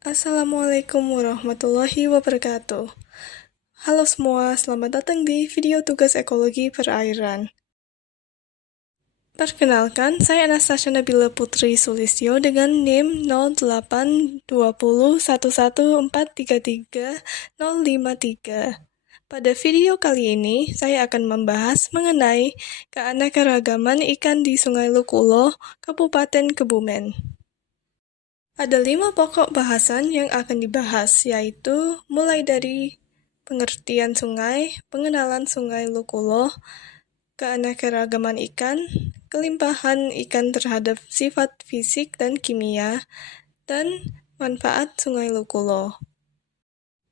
Assalamualaikum warahmatullahi wabarakatuh. Halo semua, selamat datang di video tugas ekologi perairan. Perkenalkan, saya Anastasia Nabila Putri Sulistyo dengan NIM 082011433053. Pada video kali ini, saya akan membahas mengenai keanekaragaman ikan di Sungai Lukulo, Kabupaten Kebumen. Ada 5 pokok bahasan yang akan dibahas, yaitu mulai dari pengertian sungai, pengenalan Sungai Lukulo, keanekaragaman ikan, kelimpahan ikan terhadap sifat fisik dan kimia, dan manfaat Sungai Lukulo.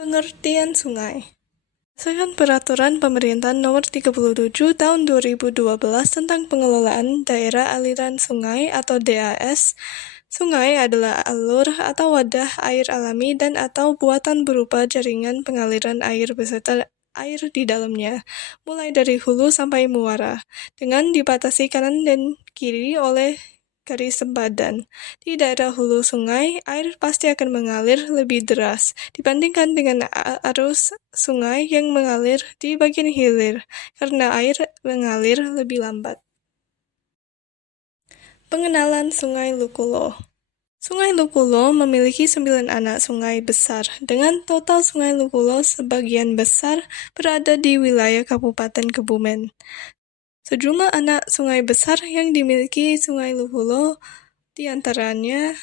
Pengertian sungai. Berdasarkan Peraturan Pemerintah Nomor 37 Tahun 2012 tentang Pengelolaan Daerah Aliran Sungai atau DAS, sungai adalah alur atau wadah air alami dan atau buatan berupa jaringan pengaliran air beserta air di dalamnya, mulai dari hulu sampai muara, dengan dibatasi kanan dan kiri oleh garis sempadan. Di daerah hulu sungai, air pasti akan mengalir lebih deras dibandingkan dengan arus sungai yang mengalir di bagian hilir, karena air mengalir lebih lambat. Pengenalan Sungai Lukulo. Sungai Lukulo memiliki 9 anak sungai besar, dengan total Sungai Lukulo sebagian besar berada di wilayah Kabupaten Kebumen. Sejumlah anak sungai besar yang dimiliki Sungai Lukulo diantaranya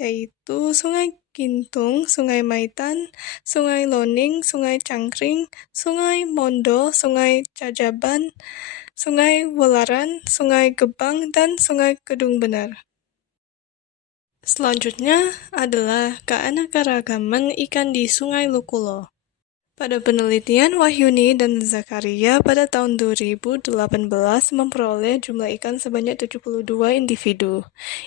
yaitu Sungai Gintung, Sungai Maitan, Sungai Loning, Sungai Cangkring, Sungai Mondo, Sungai Cajaban, Sungai Welaran, Sungai Gebang, dan Sungai Kedung Bener. Selanjutnya adalah keanekaragaman ikan di Sungai Lukulo. Pada penelitian Wahyuni dan Zakaria pada tahun 2018 memperoleh jumlah ikan sebanyak 72 individu.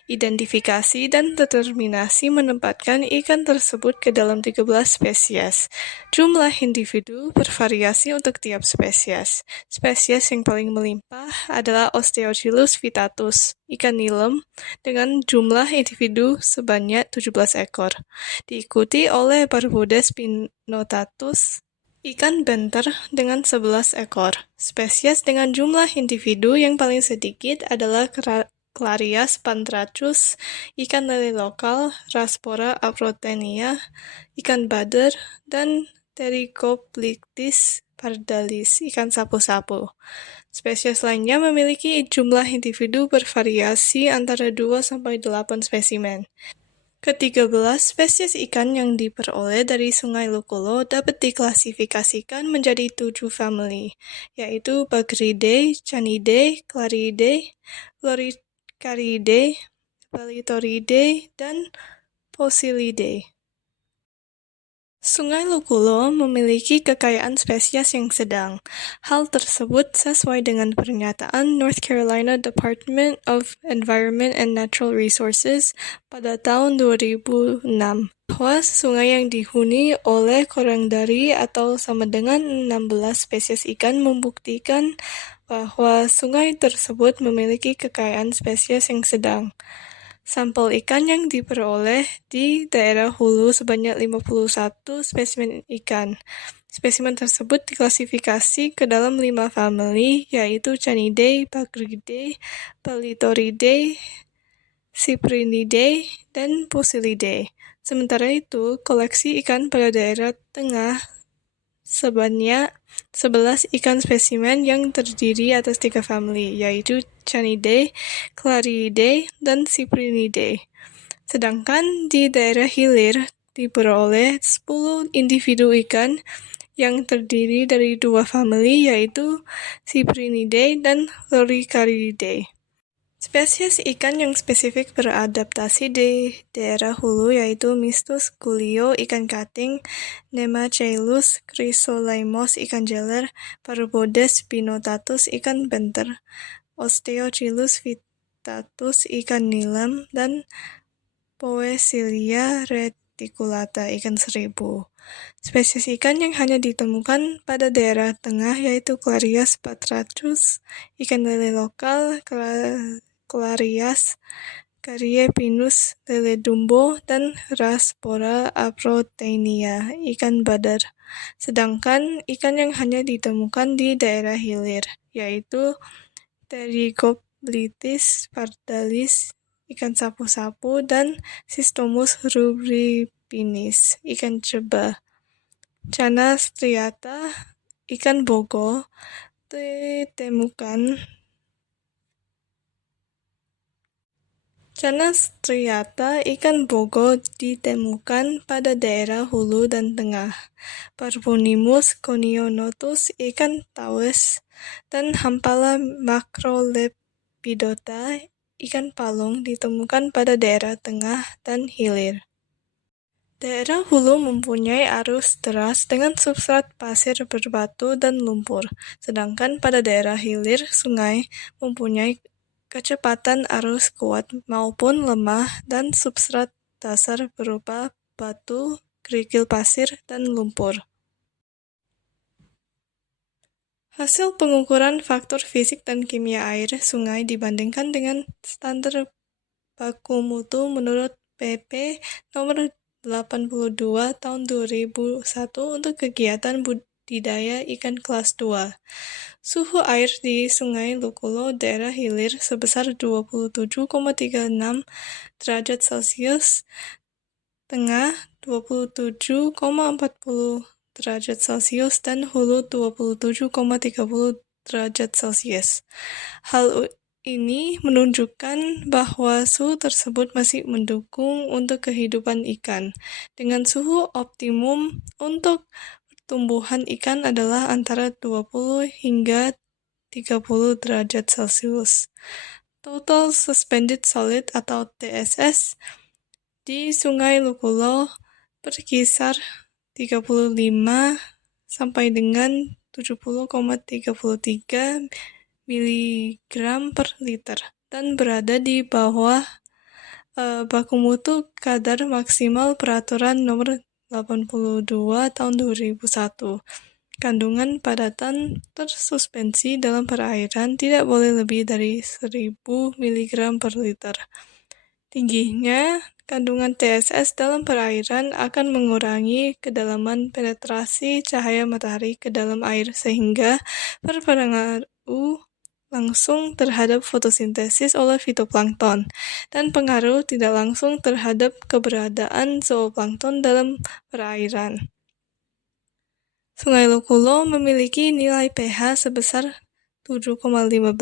Identifikasi dan determinasi menempatkan ikan tersebut ke dalam 13 spesies. Jumlah individu bervariasi untuk tiap spesies. Spesies yang paling melimpah adalah Osteochilus vittatus, ikan nilem, dengan jumlah individu sebanyak 17 ekor. Diikuti oleh Barbodes pinnotatus, ikan benter dengan 11 ekor. Spesies dengan jumlah individu yang paling sedikit adalah Clarias pantrachus, ikan lele lokal, Raspora abrotenia, ikan bader, dan Pterygoplictis pardalis, ikan sapu-sapu. Spesies lainnya memiliki jumlah individu bervariasi antara 2-8 spesimen. Ke-13 spesies ikan yang diperoleh dari Sungai Lukulo dapat diklasifikasikan menjadi 7 famili, yaitu Bagridae, Chanidae, Claridae, Loricariidae, Balitoridae, dan Poecilidae. Sungai Lukulo memiliki kekayaan spesies yang sedang. Hal tersebut sesuai dengan pernyataan North Carolina Department of Environment and Natural Resources pada tahun 2006, bahwa sungai yang dihuni oleh kurang dari atau sama dengan 16 spesies ikan membuktikan bahwa sungai tersebut memiliki kekayaan spesies yang sedang. Sampel ikan yang diperoleh di daerah hulu sebanyak 51 spesimen ikan. Spesimen tersebut diklasifikasi ke dalam 5 famili, yaitu Chanidae, Bagridae, Balitoridae, Cyprinidae, dan Poecilidae. Sementara itu, koleksi ikan pada daerah tengah sebanyak 11 ikan spesimen yang terdiri atas 3 famili, yaitu Chanidae, Clariidae, dan Cyprinidae. Sedangkan di daerah hilir diperoleh 10 individu ikan yang terdiri dari 2 famili, yaitu Cyprinidae dan Loricariidae. Spesies ikan yang spesifik beradaptasi di daerah hulu yaitu Mistus gulio, ikan kating, Nemacheilus chrysolaimus, ikan jeler, Barbodes pinnotatus, ikan benter, Osteochilus vittatus, ikan nilam, dan Poecilia reticulata, ikan seribu. Spesies ikan yang hanya ditemukan pada daerah tengah yaitu Clarias pantrachus, ikan lele lokal, Clarias Caryopinus lele dumbo, dan Raspora aproteina, ikan badar. Sedangkan ikan yang hanya ditemukan di daerah hilir, yaitu Pterygoplitis pardalis, ikan sapu-sapu, dan Cystomus rubripinis, ikan ceba. Channa striata, ikan bogo, ditemukan Channa striata ikan bogo ditemukan pada daerah hulu dan tengah. Parvonimus conionotus ikan tawes dan Hampala macrolepidota ikan palung ditemukan pada daerah tengah dan hilir. Daerah hulu mempunyai arus deras dengan substrat pasir berbatu dan lumpur, sedangkan pada daerah hilir sungai mempunyai kecepatan arus kuat maupun lemah dan substrat dasar berupa batu, kerikil pasir, dan lumpur. Hasil pengukuran faktor fisik dan kimia air sungai dibandingkan dengan standar baku mutu menurut PP nomor 82 tahun 2001 untuk kegiatan budidaya ikan kelas 2. Suhu air di Sungai Lukulo daerah hilir sebesar 27,36 derajat Celcius, tengah 27,40 derajat Celcius, dan hulu 27,30 derajat Celcius. Hal ini menunjukkan bahwa suhu tersebut masih mendukung untuk kehidupan ikan, dengan suhu optimum untuk pertumbuhan ikan adalah antara 20 hingga 30 derajat Celcius. Total Suspended Solid atau TSS di Sungai Lukulo berkisar 35 sampai dengan 70,33 mg per liter dan berada di bawah baku mutu kadar maksimal peraturan nomor 82 tahun 2001. Kandungan padatan tersuspensi dalam perairan tidak boleh lebih dari 1000 mg per liter. Tingginya kandungan TSS dalam perairan akan mengurangi kedalaman penetrasi cahaya matahari ke dalam air sehingga berpengaruh langsung terhadap fotosintesis oleh fitoplankton dan pengaruh tidak langsung terhadap keberadaan zooplankton dalam perairan. Sungai Lukulo memiliki nilai pH sebesar 7,15.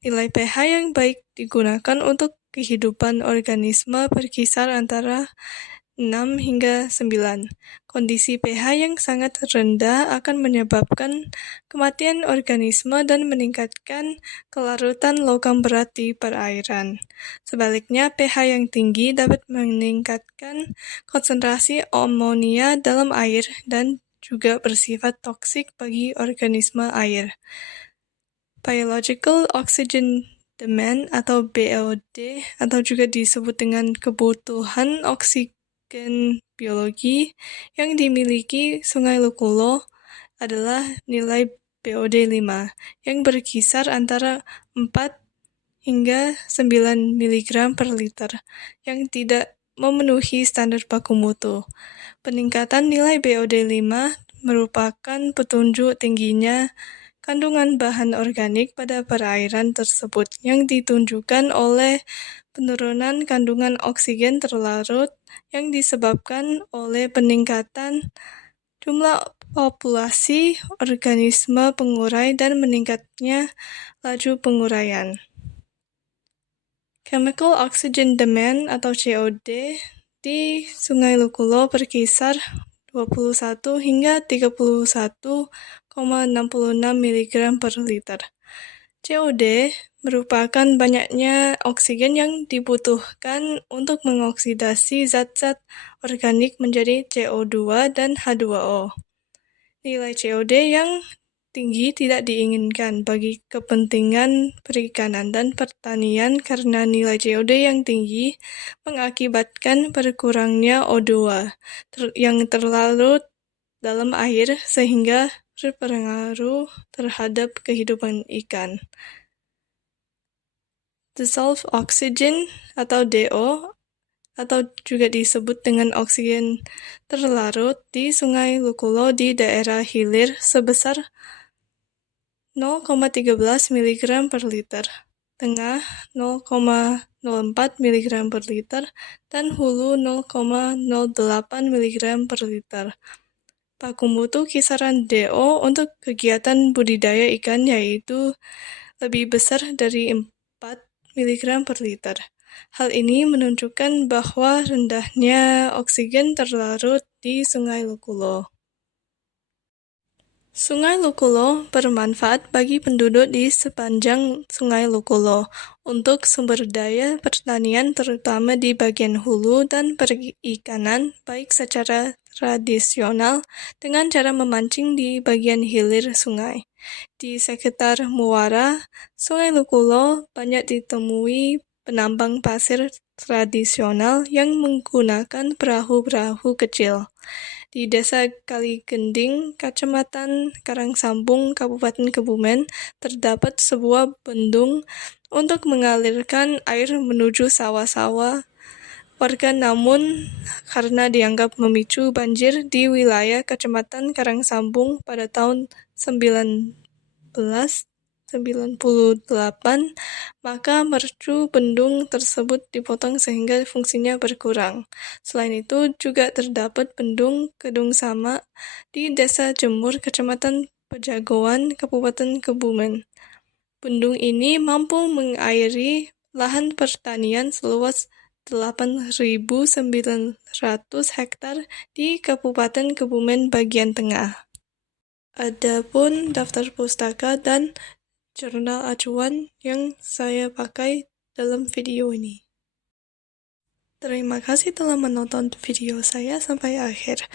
Nilai pH yang baik digunakan untuk kehidupan organisme berkisar antara 6 hingga 9. Kondisi pH yang sangat rendah akan menyebabkan kematian organisme dan meningkatkan kelarutan logam berat di perairan. Sebaliknya, pH yang tinggi dapat meningkatkan konsentrasi amonia dalam air dan juga bersifat toksik bagi organisme air. Biological Oxygen Demand atau BOD atau juga disebut dengan kebutuhan oksigen biologi yang dimiliki Sungai Lukulo adalah nilai BOD 5 yang berkisar antara 4 hingga 9 mg per liter yang tidak memenuhi standar baku mutu. Peningkatan nilai BOD 5 merupakan petunjuk tingginya kandungan bahan organik pada perairan tersebut yang ditunjukkan oleh penurunan kandungan oksigen terlarut yang disebabkan oleh peningkatan jumlah populasi organisme pengurai dan meningkatnya laju penguraian. Chemical Oxygen Demand atau COD di Sungai Lukulo berkisar 21 hingga 31,66 mg per liter. COD merupakan banyaknya oksigen yang dibutuhkan untuk mengoksidasi zat-zat organik menjadi CO2 dan H2O. Nilai COD yang tinggi tidak diinginkan bagi kepentingan perikanan dan pertanian karena nilai COD yang tinggi mengakibatkan berkurangnya O2 yang terlarut dalam air sehingga berpengaruh terhadap kehidupan ikan. Dissolved oxygen atau DO atau juga disebut dengan oksigen terlarut di Sungai Lukulo di daerah hilir sebesar 0,13 mg per liter, tengah 0,04 mg per liter, dan hulu 0,08 mg per liter. Baku mutu kisaran DO untuk kegiatan budidaya ikan yaitu lebih besar dari 4 mg per liter. Hal ini menunjukkan bahwa rendahnya oksigen terlarut di Sungai Lukulo. Sungai Lukulo bermanfaat bagi penduduk di sepanjang Sungai Lukulo untuk sumber daya pertanian terutama di bagian hulu dan perikanan baik secara tradisional dengan cara memancing di bagian hilir sungai. Di sekitar muara Sungai Lukulo banyak ditemui penambang pasir tradisional yang menggunakan perahu-perahu kecil. Di Desa Kaligending, Kecamatan Karangsambung, Kabupaten Kebumen, terdapat sebuah bendung untuk mengalirkan air menuju sawah-sawah warga, namun karena dianggap memicu banjir di wilayah Kecamatan Karangsambung pada tahun 1998, maka mercu bendung tersebut dipotong sehingga fungsinya berkurang. Selain itu, juga terdapat bendung Kedung Sama di Desa Jemur, Kecamatan Pejagoan, Kabupaten Kebumen. Bendung ini mampu mengairi lahan pertanian seluas 8.900 hektar di Kabupaten Kebumen bagian tengah. Adapun daftar pustaka dan jurnal acuan yang saya pakai dalam video ini. Terima kasih telah menonton video saya sampai akhir.